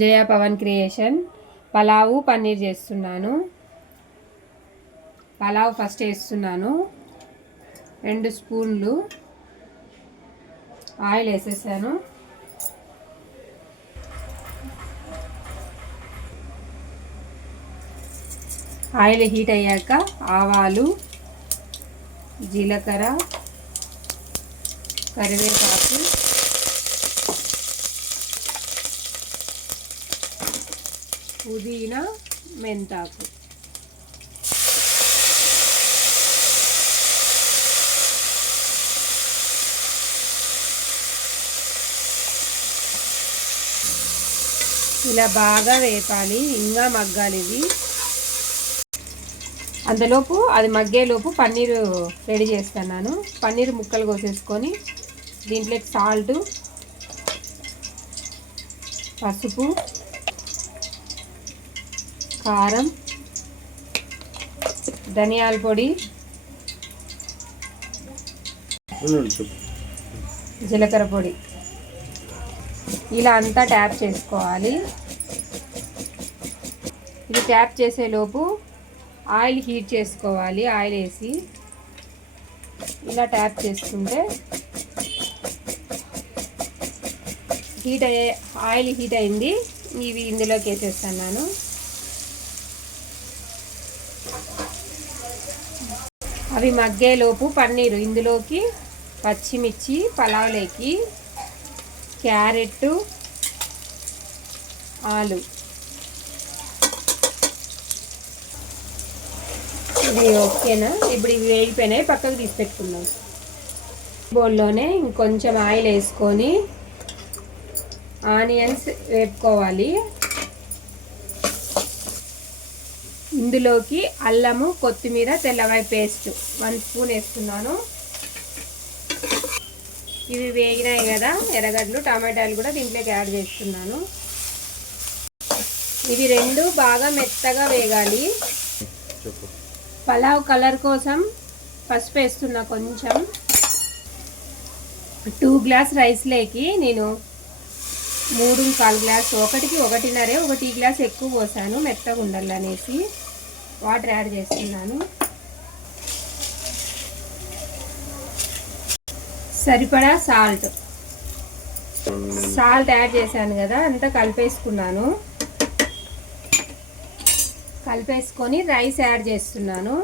జయ Pawan creation. Pulao paneer చేస్తున్నాను. Pulao first వేస్తున్నాను. 2 స్పూన్లు ఆయిల్ వేసేసాను. ఆయిల్ హీట్ అయ్యాక ఆవాలు, జీలకర్ర, కరివేపాకు, పుదీనా, మెంతాకు. ఇలా బాగా వేపాలి, ఇంకా మగ్గాలి ఇది. అంతలోపు అది మగ్గేలోపు పన్నీరు రెడీ చేస్తున్నాను. పన్నీర్ ముక్కలు కోసేసుకొని దీంట్లోకి సాల్ట్, పసుపు, కారం, ధనియాల పొడి, జీలకర్ర పొడి ఇలా అంతా ట్యాప్ చేసుకోవాలి. ఇది ట్యాప్ చేసేలోపు ఆయిల్ హీట్ చేసుకోవాలి. ఆయిల్ వేసి ఇలా ట్యాప్ చేసుకుంటే ఆయిల్ హీట్ అయింది. ఇవి ఇందులోకి వేసేస్తున్నాను. అవి మగ్గేలోపు పన్నీరు ఇందులోకి పచ్చిమిర్చి, పలావులోకి క్యారెట్, ఆలు ఇది ఓకేనా? ఇప్పుడు ఇవి వేగిపోయినాయి, పక్కకు తీసి పెట్టుకుందాం. బౌల్లోనే ఇంకొంచెం ఆయిల్ వేసుకొని ఆనియన్స్ వేపుకోవాలి. ఇందులోకి అల్లము, కొత్తిమీర, తెల్లవాయి పేస్ట్ 1 స్పూన్ వేస్తున్నాను. ఇవి వేగినాయి కదా, ఎర్రగడ్డలు, టమాటాలు కూడా దీంట్లోకి యాడ్ చేస్తున్నాను. ఇవి 2 బాగా మెత్తగా వేగాలి. పలావ్ కలర్ కోసం పసుపు వేస్తున్నా కొంచెం. 2 గ్లాస్ రైస్లోకి నేను 3.25 గ్లాస్, 1కి 1.5, 1 గ్లాస్ ఎక్కువ పోసాను మెత్తగా ఉండాలనేసి. వాటర్ యాడ్ చేస్తున్నాను. సరిపడా సాల్ట్ యాడ్ చేశాను కదా, అంతా కలిపేసుకున్నాను. కలిపేసుకొని రైస్ యాడ్ చేస్తున్నాను.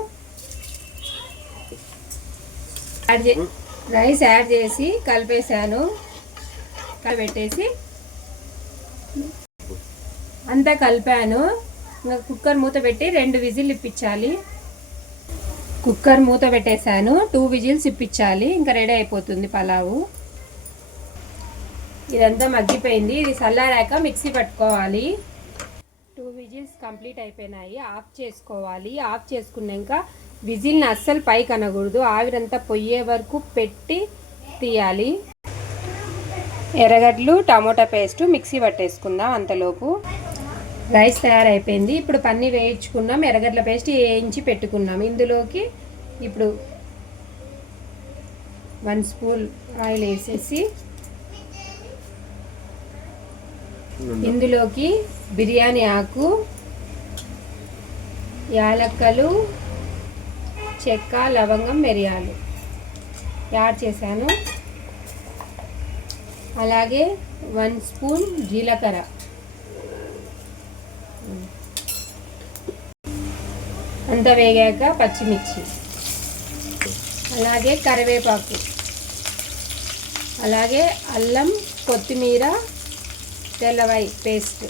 రైస్ యాడ్ చేసి కలిపేసాను. కలిపెట్టేసి అంతా కలిపాను. ఇంకా కుక్కర్ మూత పెట్టి 2 విజిల్ ఇప్పించాలి. కుక్కర్ మూత పెట్టేశాను. 2 విజిల్స్ ఇప్పించాలి. ఇంకా రెడీ అయిపోతుంది పలావు. ఇదంతా మగ్గిపోయింది. ఇది చల్లారాక మిక్సీ పట్టుకోవాలి. 2 విజిల్స్ కంప్లీట్ అయిపోయినాయి. ఆఫ్ చేసుకోవాలి. ఆఫ్ చేసుకున్నాక విజిల్ని అస్సలు పైకి అనకూడదు. ఆవిరంతా పొయ్యే వరకు పెట్టి తీయాలి. ఎర్రగడ్డలు, టమోటా పేస్ట్ మిక్సీ పట్టేసుకుందాం. అంతలోపు రైస్ తయారైపోయింది. ఇప్పుడు పన్నీర్ వేయించుకున్నాం. ఎర్రగడ్డల పేస్ట్ వేయించి పెట్టుకున్నాం. ఇందులోకి ఇప్పుడు 1 స్పూన్ ఆయిల్ వేసేసి ఇందులోకి బిర్యానీ ఆకు, యాలక్కలు, చెక్క, లవంగం, మిరియాలు యాడ్ చేశాను. అలాగే 1 స్పూన్ జీలకర్ర, అంతా వేగాక పచ్చిమిర్చి, అలాగే కరివేపాకు, అలాగే అల్లం, కొత్తిమీర, తెల్లవాయి పేస్ట్.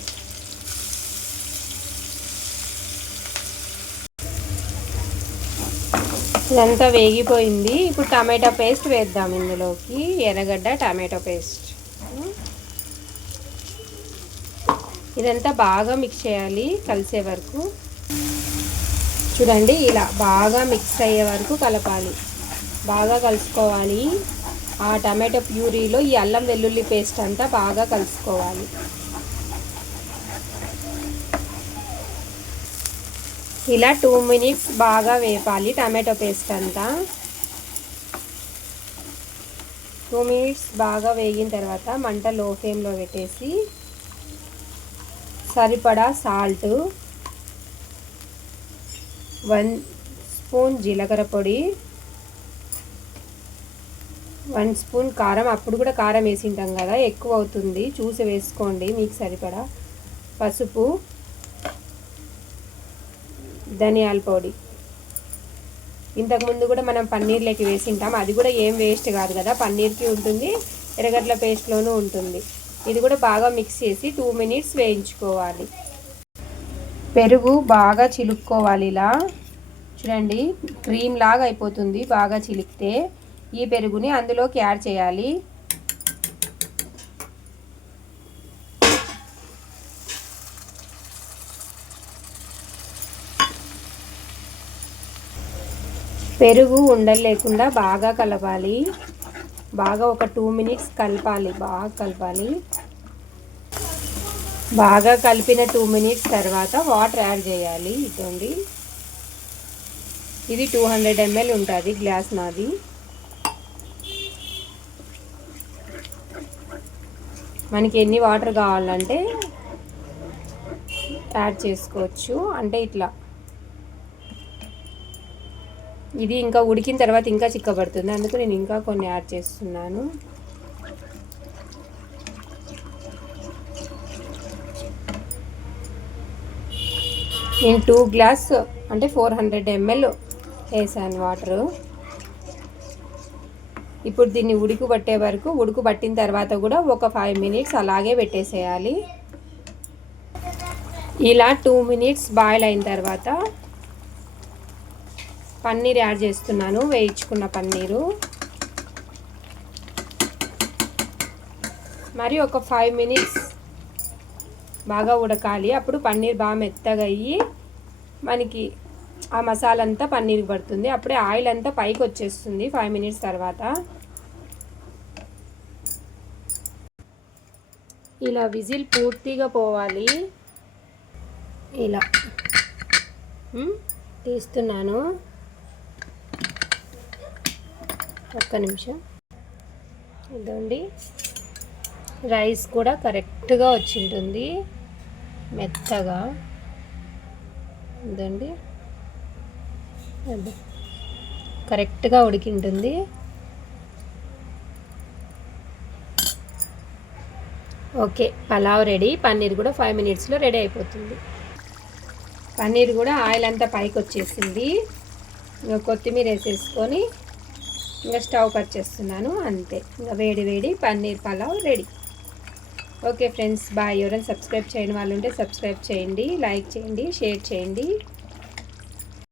ఇదంతా వేగిపోయింది. ఇప్పుడు టమాటో పేస్ట్ వేద్దాం ఇందులోకి. ఎర్రగడ్డ, టమాటో పేస్ట్. ఇదంతా బాగా మిక్స్ చేయాలి కలిసే వరకు. చూడండి, ఇలా బాగా మిక్స్ అయ్యే వరకు కలపాలి. బాగా కలుసుకోవాలి. ఆ టమాటో ప్యూరీలో ఈ అల్లం వెల్లుల్లి పేస్ట్ అంతా బాగా కలుసుకోవాలి. ఇలా 2 మినిట్స్ బాగా వేపాలి టమాటో పేస్ట్ అంతా. 2 మినిట్స్ బాగా వేగిన తర్వాత మంట లో ఫ్లేమ్లో పెట్టేసి సరిపడా సాల్ట్, 1 స్పూన్ జీలకర్ర పొడి, 1 స్పూన్ కారం, అప్పుడు కూడా కారం వేసింటాం కదా ఎక్కువ అవుతుంది చూసి వేసుకోండి మీకు సరిపడా, పసుపు, ధనియాల పొడి. ఇంతకుముందు కూడా మనం పన్నీర్లోకి వేసింటాం, అది కూడా ఏం వేస్ట్ కాదు కదా, పన్నీర్కి ఉంటుంది, ఎర్రగడ్డల పేస్ట్లోనూ ఉంటుంది. ఇది కూడా బాగా మిక్స్ చేసి 2 మినిట్స్ వేయించుకోవాలి. పెరుగు బాగా చిలుక్కోవాలి, ఇలా చూడండి క్రీమ్ లాగా అయిపోతుంది బాగా చిలికితే. ఈ పెరుగుని అందులోకి యాడ్ చేయాలి. పెరుగు ఉండలు లేకుండా బాగా కలపాలి. బాగా ఒక 2 మినిట్స్ కలపాలి, బాగా కలపాలి. బాగా కలిపిన 2 మినిట్స్ తర్వాత వాటర్ యాడ్ చేయాలి. ఇదండి, ఇది 200 ml ఉంటుంది గ్లాస్ నాది. మనకి ఎన్ని వాటర్ కావాలంటే యాడ్ చేసుకోవచ్చు. అంటే ఇట్లా ఇది ఇంకా ఉడికిన తర్వాత ఇంకా చిక్కబడుతుంది, అందుకు నేను ఇంకా కొన్ని యాడ్ చేస్తున్నాను. నేను 2 గ్లాస్ అంటే 400 ml వేసాను వాటరు. ఇప్పుడు దీన్ని ఉడుకుబట్టే వరకు, ఉడుకుబట్టిన తర్వాత కూడా ఒక 5 మినిట్స్ అలాగే పెట్టేసేయాలి. ఇలా 2 మినిట్స్ బాయిల్ అయిన తర్వాత పన్నీర్ యాడ్ చేస్తున్నాను, వేయించుకున్న పన్నీరు. మరి ఒక 5 మినిట్స్ బాగా ఉడకాలి. అప్పుడు పన్నీర్ బాగా మెత్తగా అయ్యి మనకి ఆ మసాలా అంతా పన్నీర్కి పడుతుంది. అప్పుడే ఆయిల్ అంతా పైకి వచ్చేస్తుంది 5 మినిట్స్ తర్వాత. ఇలా విజిల్ పూర్తిగా పోవాలి. ఇలా తీస్తున్నాను, ఒక్క నిమిషం. ఇదండి, రైస్ కూడా కరెక్ట్గా వచ్చింటుంది మెత్తగా. ఇదండి, కరెక్ట్గా ఉడికింటుంది. Okay, pulao ready. పన్నీర్ కూడా 5 మినిట్స్లో రెడీ అయిపోతుంది. పన్నీర్ కూడా ఆయిల్ అంతా పైకి వచ్చేసింది. ఇంకా కొత్తిమీర వేసేసుకొని ఇంకా స్టవ్ కట్ చేస్తున్నాను, అంతే. ఇంకా వేడి వేడి paneer pulao ready. Okay friends, bye. ఎవరైనా సబ్స్క్రైబ్ చేయని వాళ్ళు ఉంటే సబ్స్క్రైబ్ చేయండి, లైక్ చేయండి, షేర్ చేయండి.